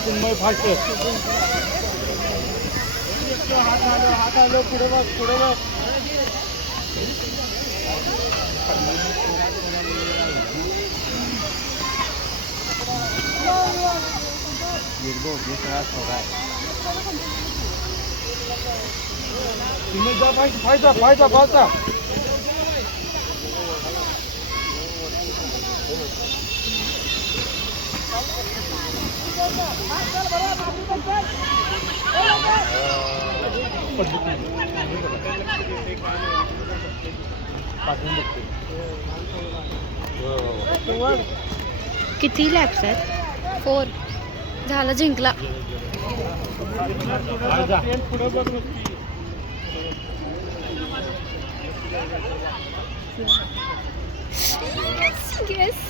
Chinmay fast हात आलो पुढे बघ पुढे बघ चिन्मय जा फायचा फायचा फायचा किती लॅप्स आहेत? 4 झालं, जिंकला. Yes.